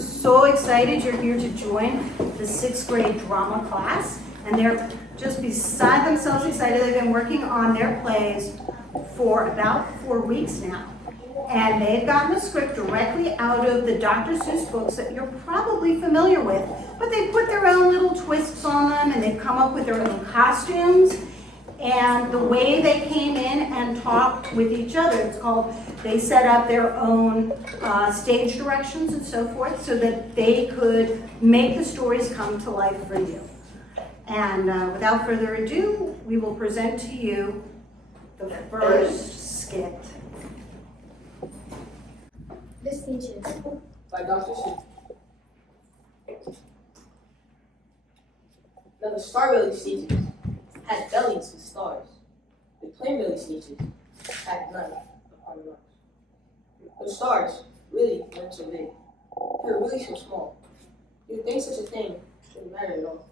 So excited you're here to join the 6th grade drama class, and they're just beside themselves excited. They've been working on their plays for about 4 weeks now, and they've gotten a script directly out of the Dr. Seuss books that you're probably familiar with, but they put their own little twists on them, and they've come up with their own costumes. And the way they came in and talked with each other, it's called, they set up their own stage directions and so forth so that they could make the stories come to life for you. And without further ado, we will present to you the first skit. The Speeches by Dr. Seuss. Now the Starbelly Sneeches had bellies with stars. The Plainbelly Sneeches had none upon the rocks. The stars really weren't so big. They were really so small. You'd think such a thing shouldn't matter at all.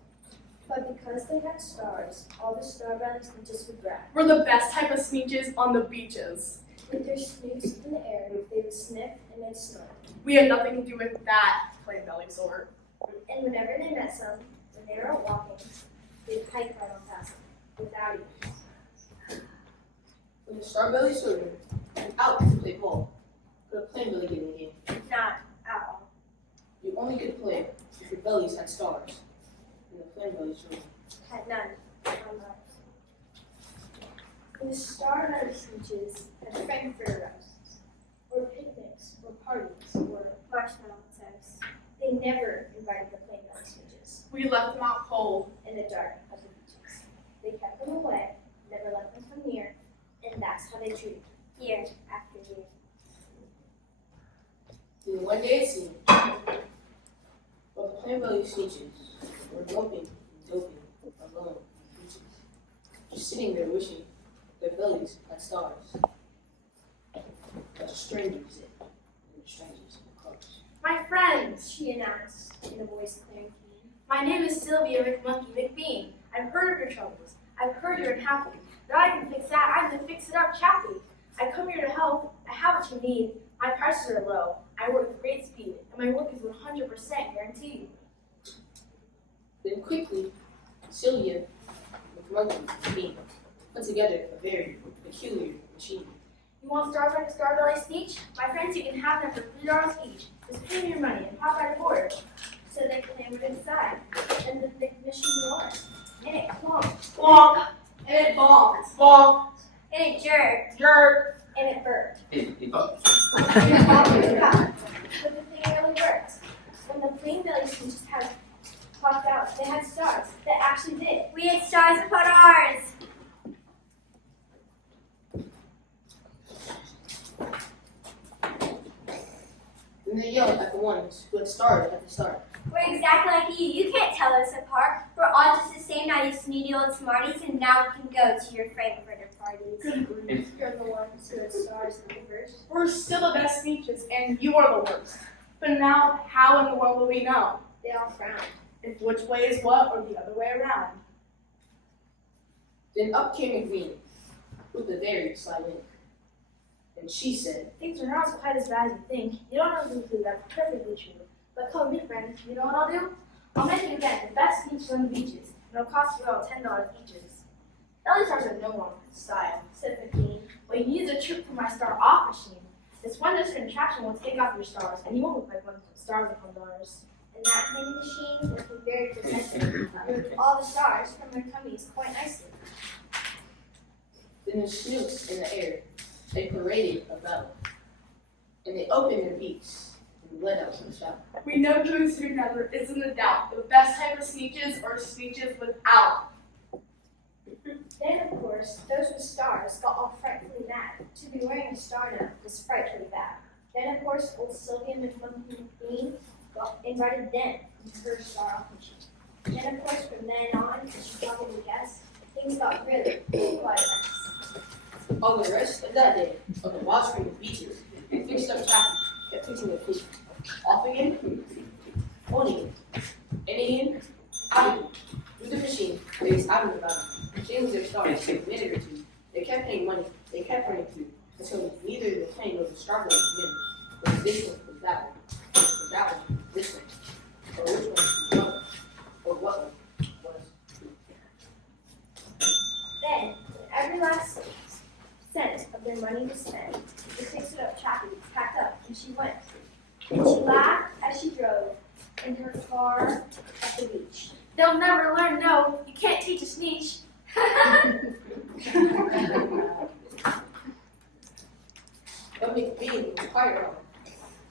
But because they had stars, all the Starbelly Sneeches would brag. We're the best type of sneeches on the beaches. With their snoots in the air, they would sniff and they'd snort. We had nothing to do with that plain belly sort. And whenever they met some, when they were out walking, they'd hike right on past them, without even. When the Starbelly children went out to play ball, could a Plainbelly get in the game? Not at all. You only could play if your bellies had stars. And the Plainbelly children Had none on Mars. And the Starbelly Sneeches had Frankfurter roasts, or picnics, or parties, or marshmallow attempts. They never invited the Plainbelly Sneeches We left them out cold. in the dark of the beaches. They kept them away, never let them come near, and that's how they treated them, year after year. Then one day it seemed, while the Plainbelly Sneeches were moping and doping alone on the beaches, just sitting there wishing their bellies had stars. But a stranger was it, and the strangers were close. My friends, She announced in a voice clear and keen. my name is Sylvia McMonkey McBean. I've heard of your troubles. I've heard you're unhappy. Now I can fix that. I can fix it up, chappy. I come here to help. I have what you need. My prices are low. I work with great speed, and my work is 100% guaranteed. Then quickly, Sylvia McMonkey put together a very peculiar machine. You want stars like a Starbelly Sneech? My friends, you can have them for $3 each. Just pay me your money and pop right aboard. So they clambered inside, and the big machine roared, and it clunked, Bonk! And it bonks. Bonk! and it jerked, Jerk! and it burped. It bugs. And it bobbed and bobbed. But the thing really worked. When the Plainbelly Sneeches had popped out, they had stars. They actually did. We had stars upon ours. Then they yelled at the ones who had stars at the start. We're exactly like you. You can't tell us apart. We're all just the same now, you snooty old smarties, and now we can go to your Frankfurter parties. Good grief. You're the ones who had stars in the first. We're still the best sneeches, and you are the worst. But now, how in the world will we know They all frowned. if which way is what or the other way around? Then up came a green with a very sly wink. And she said, Things are not quite as bad as you think. You don't know who that's perfectly true. But come with me, friend. You know what I'll do? I'll make an event, the best sneeches on the beaches, and it'll cost you all $10 each. Belly stars are no longer in style, Said the Queen. but you need a trick from my star off machine. This one-disc contraption will take off your stars, and you won't look like one with stars upon stars. And that tiny machine was very protective. Removed all the stars from their tummies quite nicely. then the snooks in the air, they paraded about. And they opened their beaks and let out some shout. We know who's who never isn't a doubt. The best type of sneeches are sneeches without. Then, of course, those with stars got all frightfully mad. To be wearing a star now was frightfully bad. Then, of course, old Sylvia McMonkey invited them into her star off machine. Then, of course, from then on, as you probably guessed, things got really quite a mess. All the rest of that day, of the wild spring of beaches, fixed up Chappie kept fixing the feet. Off again, on again, in again, out again. With the machine, they was out and about. Changed their stars in a minute or two. They kept paying money. They kept running through until neither the plane nor the Starbelly could win. But this one was that one. Was that one. This and money to spend. The fix-it-up chappie packed up and she went. And she laughed as she drove in her car at the beach. They'll never learn, no. You can't teach a sneeze. But McBean was quite wrong.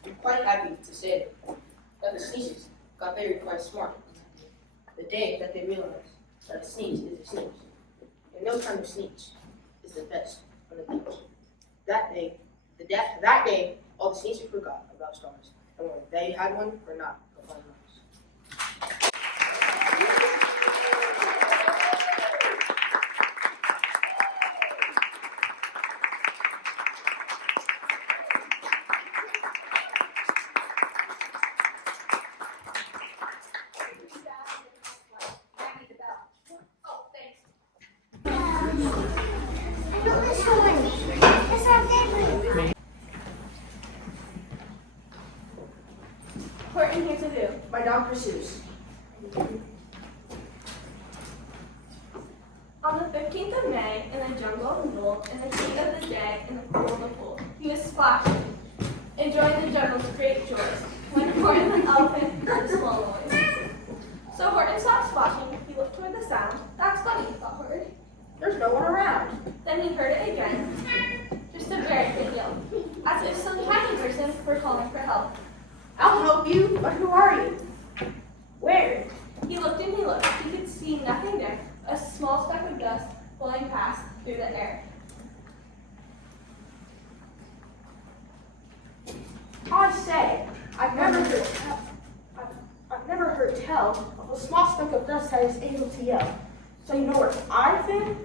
I'm quite happy to say that the sneezes got very quite smart the day that they realized that a sneeze is a sneeze. And no kind of sneeze is the best on the beach. That day, all the sneezers forgot about stars and whether they had one or not. Horton, here to do. My Dr. Seuss. On the 15th of May, in the jungle of Knoll, in the heat of the day, in the cool of the pool, he was splashing, enjoying the jungle's great joys, when Horton the elephant heard a small noise. So Horton stopped splashing, he looked toward the sound. That's funny, thought Horton. There's no one around. Then he heard it again, just a very faint yell, as if some tiny person were calling for help. I'll help you, but who are you? Where? He looked and he looked. He could see nothing there, a small speck of dust blowing past through the air. I say, I've never heard tell of a small speck of dust that is able to yell. So you know what I think?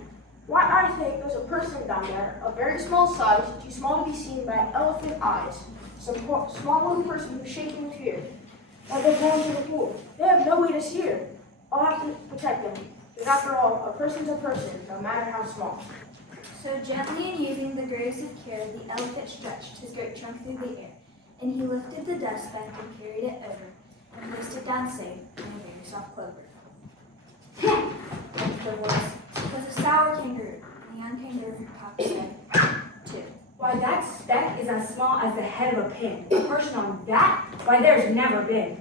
Why I think there's a person down there, a very small size, too small to be seen by elephant eyes. Some small little person who's shaking with fear. Now they're going to the pool. They have no way to see her. I'll have to protect them. Because after all, a person's a person, no matter how small. So gently and using the greatest of care, the elephant stretched his great trunk through the air, and he lifted the dust speck and carried it over, and placed it down safe in a very soft clover. The voice was a sour kangaroo. The young kangaroo popped his head, too. Why, that speck is as small as the head of a pin. A person on that? Why, there's never been.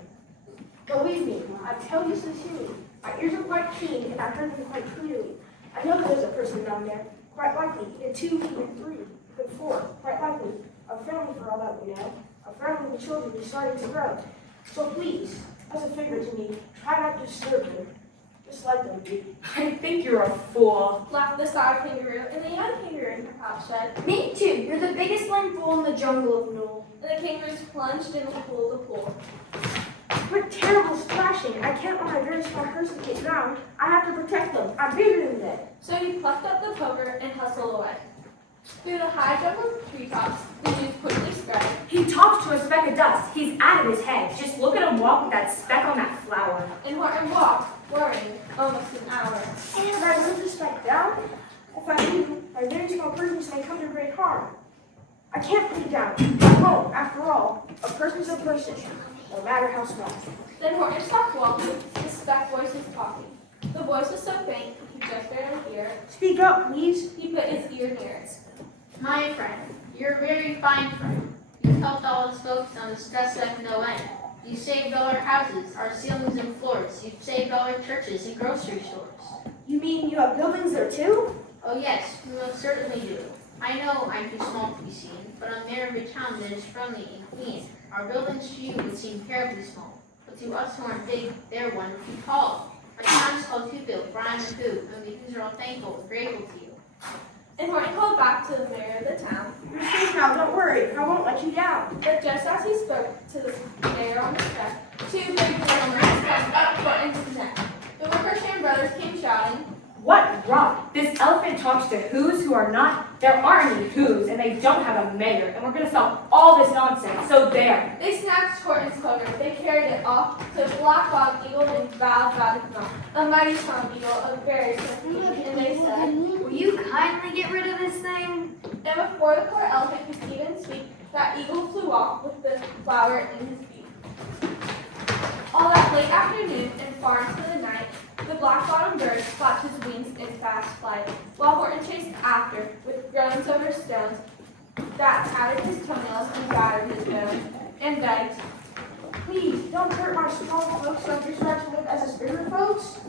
Believe me, I tell you sincerely, my ears are quite keen and I heard them quite clearly. I know there's a person down there, quite likely, even two, even three, even four, quite likely. A family for all that we know, a family with children who's starting to grow. So please, as a favor to me, try not to disturb them, just let them be. I think you're a fool. Laughed the sour kangaroo, and the young kangaroo in her pouch said, Me too. You're the biggest blind fool in the jungle of Knoll. and the kangaroos plunged in the pool. What terrible splashing! I can't let my very small person get drowned. I have to protect them. I'm bigger than that. So he plucked up the poker and hustled away. Through the high jungle of treetops, the news quickly spread. He talks to a speck of dust. He's out of his head. Just look at him walk with that speck on that flower. And Horton walked, worrying, almost an hour. And I live this back down. If I do, my very small persons may come to great harm. I can't put it down. I won't. After all, a person's a person, no matter how small. Then Horton stopped walking. The speck voice was talking. The voice was so faint he could just barely hear it. Speak up, please. He put his ear near it. My friend, you're a very fine friend. You've helped all us folks on the stress of no end. You saved all our houses, our ceilings and floors. You've saved all our churches and grocery stores. You mean you have buildings there too? Oh yes, we most certainly do. I know I'm too small to be seen, but I'm mayor of a town that is friendly and clean. Our buildings to you would seem terribly small, but to us who aren't big, they're wonderfully tall. My town is called Tupil, for I'm a Pooh, and we Poos are all thankful and grateful to you. And Horton called back to the mayor of the town. You're safe now, don't worry. I won't let you down. But just as he spoke to the mayor on the step, two big gentlemen stepped up Horton's neck. The Wickersham brothers came shouting, What rot! This elephant talks to who's who are not. There aren't any who's, and they don't have a mayor, and we're going to stop all this nonsense, so there. They snatched Horton's poker. They carried it off to a black-bottom eagle named Val, a mighty strong eagle of very swift feet. And they said, Will you kindly get rid of this thing? and before the poor elephant could even speak, that eagle flew off with the flower in his beak. All that late afternoon and far into the night, The black-bottomed bird flapped his wings in fast flight, while Horton chased after with groans over stones that tattered his toenails and battered his bones, and begged, "Please, don't hurt my small folks, don't you start to live as us bigger folks?"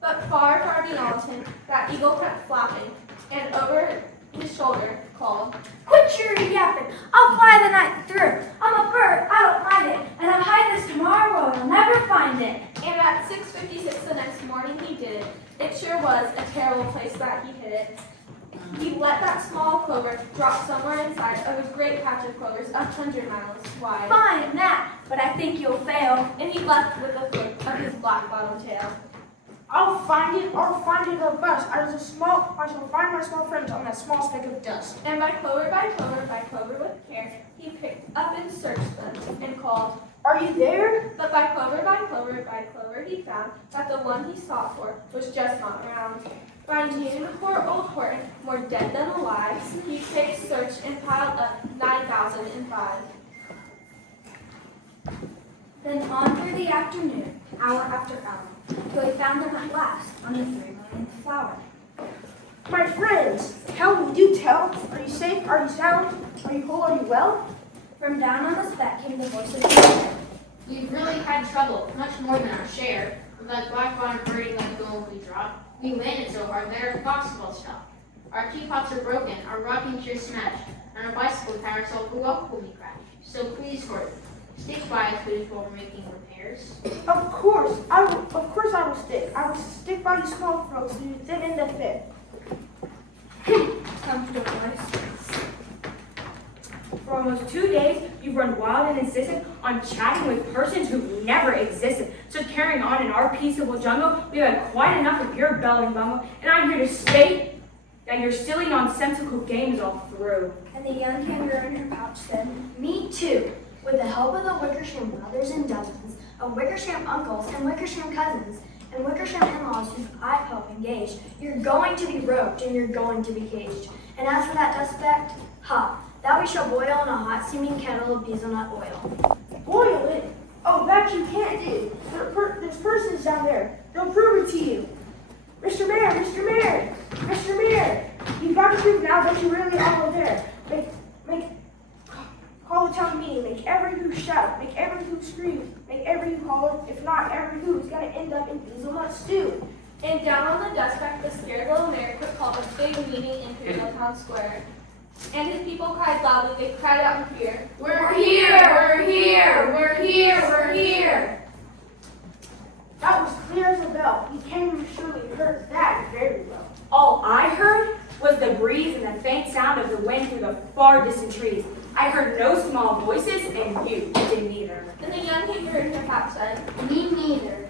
But far, far beyond him, that eagle kept flapping, and over his shoulder called, Quit your yapping. I'll fly the night through. I'm a bird. I don't mind it. And I'll hide this tomorrow. You'll never find it. and at 6:56 the next morning he did it. It sure was a terrible place that he hid it. He let that small clover drop somewhere inside of his great patch of clovers 100 miles wide, Fine that, but I think you'll fail. and he left with a flick of his black-bottomed tail. I'll find it or bust. I shall find my small friends on that small speck of dust. And by clover, with care, he picked up and searched them, and called, "Are you there?" But by clover, he found that the one he sought for was just not around. Finding poor old Horton more dead than alive, he picked, searched, and piled up 9,005. Then on through the afternoon, hour after hour, till he found them at last on the 3 millionth flower. My friends, tell me, do tell. Are you safe? Are you sound? Are you whole? Are you well? From down on the speck came the voice of the We've really had trouble, much more than our share, with that black-bottomed birdie let go if we drop. We landed so hard that our clocks will stop. Our teapots are broken, our rocking chair smashed, and our bicycle carousel blew up when we crashed. So please, Horton, stick by us please while we're making repairs. Of course I will stick. I will stick by you small folks who did in the fit. Comfortable voice. For almost 2 days, you've run wild and insistent on chatting with persons who never existed. So carrying on in our peaceable jungle, we've had quite enough of your belling bungle, and I'm here to state that your silly nonsensical games all through. And the young kangaroo in her pouch said, Me too. With the help of the Wickersham brothers and dozens of Wickersham uncles and Wickersham cousins and Wickersham in-laws whose I help engaged, you're going to be roped and you're going to be caged. And as for that dust speck, that we shall boil in a hot steaming kettle of hazelnut oil. Boil it? Oh, that you can't do. There's persons down there. They'll prove it to you. Mr. Mayor, Mr. Mayor, Mr. Mayor, you've got to prove now that you really are there. Call a town meeting, make every who shout, make every who scream, make every who holler. If not, every who is going to end up in hazelnut stew. And down on the dust speck, the scared little mayor quick called a big meeting in Town Square. And his people cried loudly, they cried out in fear, "We're here! We're here! We're here! We're here!" That was clear as a bell. You came surely heard that very well. All I heard was the breeze and the faint sound of the wind through the far distant trees. I heard no small voices, and you didn't either. Then the young kangaroo in her cap said, Me neither.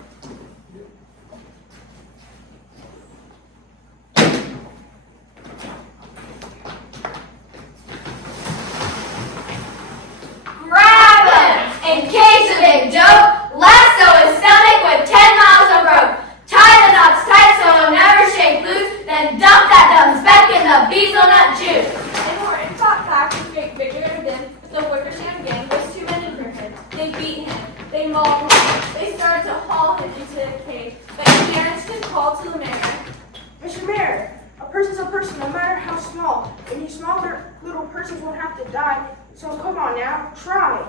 Grab him! In case of big dope, lasso his stomach with 10 miles of rope. Tie the knots tight so he'll never shake loose, then dump that dumb speck in the hazelnut juice. And Horton fought back with great vigor and vim, but the Wickersham gang was too many for him. They beat him, they mauled him, they started to haul him into the cage, but he managed to call to the mayor. "Mr. Mayor, a person's a person, no matter how small, and you smaller little persons won't have to die, so come on now, try."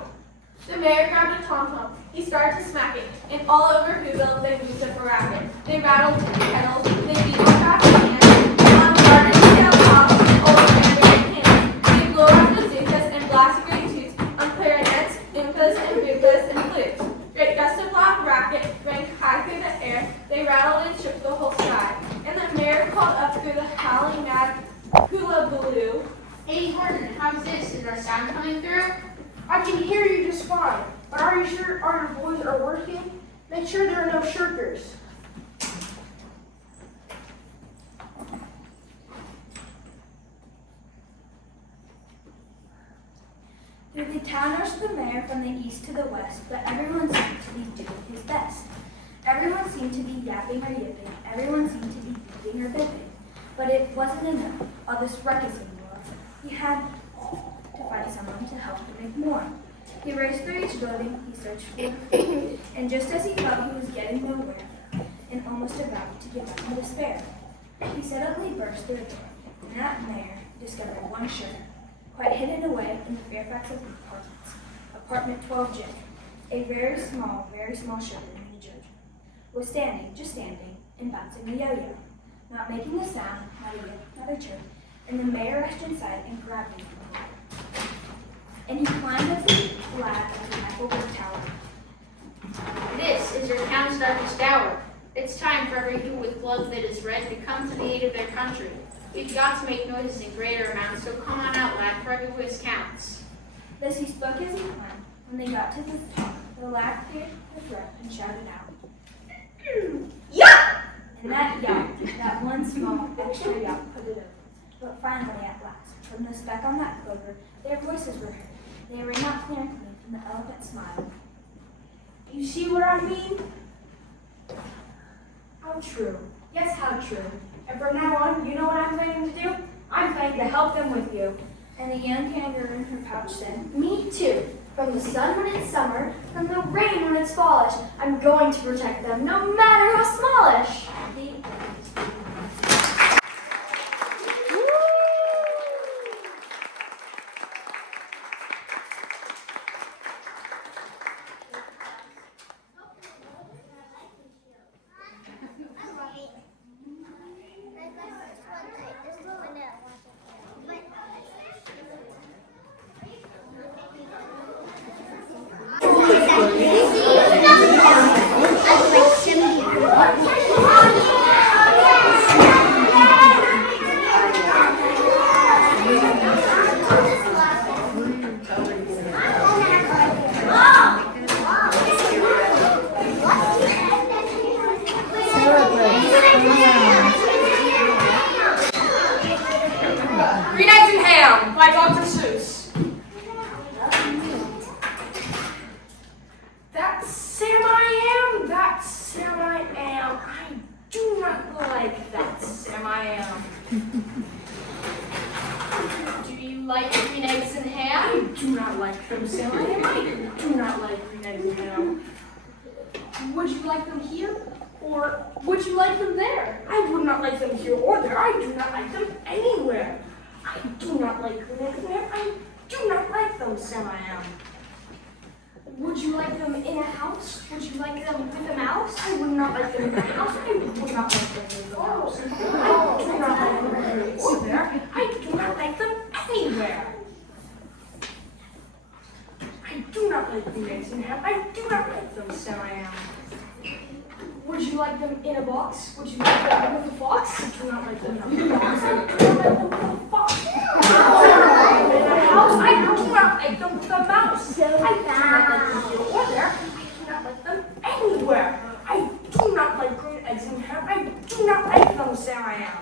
The mayor grabbed a tom-tom. He started to smack it, and all over Whoville they moved up a racket. They rattled kettles, they beat on back hands, on garden tail tops, and old cranberry cans. They blew out the bazookas and blasted great toots on clarinets, oompas, and bukas, and flutes. Great gusts of loud racket rang high through the air. They rattled and shook the whole sky. And the mayor called up through the howling mad hula-baloo. Hey, Horton, how's this? Is our sound coming through? "I can hear you just fine, but are you sure our boys are working? Make sure there are no shirkers." Through the town rushed the mayor from the east to the west, but everyone seemed to be doing his best. Everyone seemed to be yapping or yipping, everyone seemed to be beeping or bipping. But it wasn't enough. All this ruckus in the world. He had to find someone to help him make more. He raced through each building, he searched for food, and just as he thought he was getting nowhere, and almost about to give up in despair. He suddenly burst through the door, and that there discovered one sugar, quite hidden away in the Fairfax apartments, apartment 12J. A very small sugar in the judge was standing, just standing, and bouncing the yo-yo, not making a sound, not a yip, not a chirp, and the mayor rushed inside and grabbed him from the ladder. And he climbed up the ladder of the Applewood Tower. This is your town's darkest hour. It's time for every who with blood that is red to come to the aid of their country. We've got to make noises in greater amounts, so come on out, lad, for every whiz counts. Thus he spoke as he climbed. When they got to the top, the lad cleared the throat and shouted out, "Yup!" And that yelp, that one small extra yelp, put it over. But finally, at last, from the speck on that clover, their voices were heard. They were not clear and clean, and the elephant smiled. You see what I mean? How true. Yes, how true. And from now on, you know what I'm planning to do? I'm planning to help them with you. And the young kangaroo in her pouch said, Me too. From the sun when it's summer, from the rain when it's fallish, I'm going to protect them, no matter how smallish. "The Green Eggs and Ham by Dr. Seuss. That's Sam I am. That's Sam I am. I do not like that Sam I am. Do you like green eggs and ham? I do not like them, Sam I am. I do not like green eggs and ham. Would you like them here? Or would you like them there? I would not like them here or there. I do not like them anywhere. I do not like green eggs and ham. I do not like them, Sam I am. Would you like them in a house? Would you like them with a mouse? I would not like them in a house. I would not like them with a mouse. I do not like them here or there. I do not like them anywhere. I do not like green eggs and ham. I do not like them, Sam I am. Would you like them in a box? Would you like them with a fox? I do not like them in a box. I do not like them with a fox. In a house? I do not like them with a mouse. I do not like them here or there. I do not like them anywhere. I do not like green eggs and ham. I do not like them, Sam I am.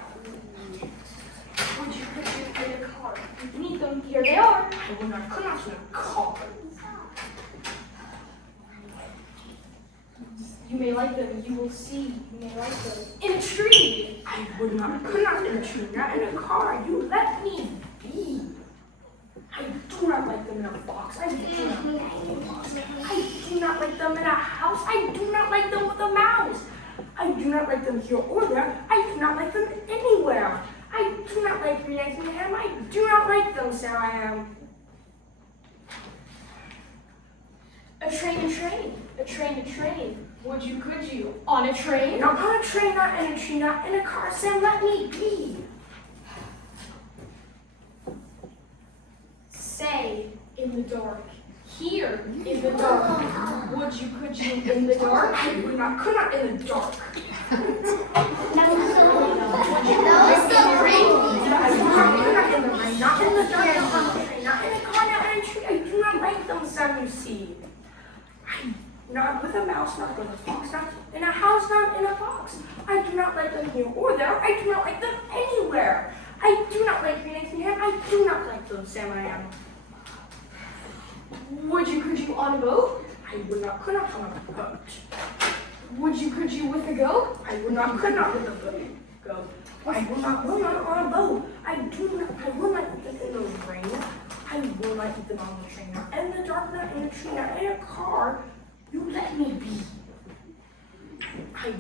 Would you put them in a car? You need them. Here they are. I would not, could not in a car. You may like them, you will see. You may like them in a tree. I would not, could not in a tree, not in a car. You let me be. I do not like them in a box. I do not like them in a box. I do not like them in a house. I do not like them with a mouse. I do not like them here or there. I do not like them anywhere. I do not like green eggs and ham. I do not like them, Sam I am. A train, a train, a train, a train. Would you, could you, on a train? Not on a train, not in a tree, not in a car, Sam, let me be. Say, in the dark, here, in the dark. Would you, could you, in the dark? I would not, could not, in the dark. Would you, not in the rain, not in the dark, not on the train, not in a car, not in a tree. I do not like them, Sam, you see. Not with a mouse, not with a fox, not in a house, not in a box. I do not like them here or there. I do not like them anywhere. I do not like green eggs and ham. I do not like them, Sam I am. Would you, could you, on a boat? I would not, could not on a boat. Would you, could you, with a goat? I would not, could not with a goat. I will not on a boat. I will not eat them in the rain. I will not eat them on the train. Not in the dark, not in a tree, not in a car. You let me be. I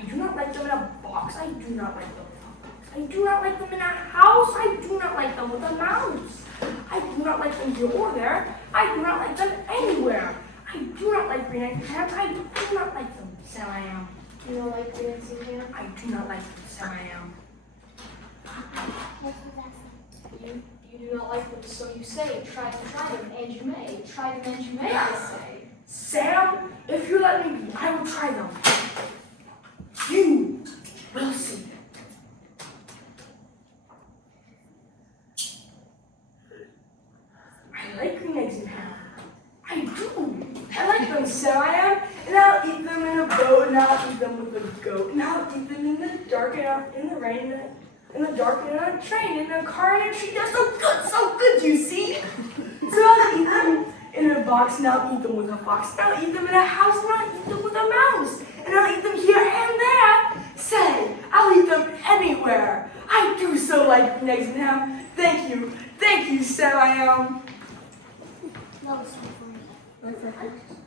do not like them in a box. I do not like them in a box. I do not like them in a house. I do not like them with a mouse. I do not like them here or there. I do not like them anywhere. I do not like green eggs and ham. I do not like them. So I am. You don't like green eggs and ham? I do not like them. So I am. You do not like them, so you say, try them, and you may. Try them, and you may, I say. Sam, if you let me be, I will try them. You will see. I like green eggs and ham. I do. I like them, so I am. And I'll eat them in a boat, and I'll eat them with a goat, and I'll eat them in the dark, and in the rain, in the dark, and on a train, in a car, and a tree. They're so good, you see? So I'll eat them in a box, and I'll eat them with a fox, and I'll eat them in a house, and I'll eat them with a mouse, and I'll eat them here and there. Say, I'll eat them anywhere. I do so like green eggs and ham. Thank you, Sam, I am. That was so funny.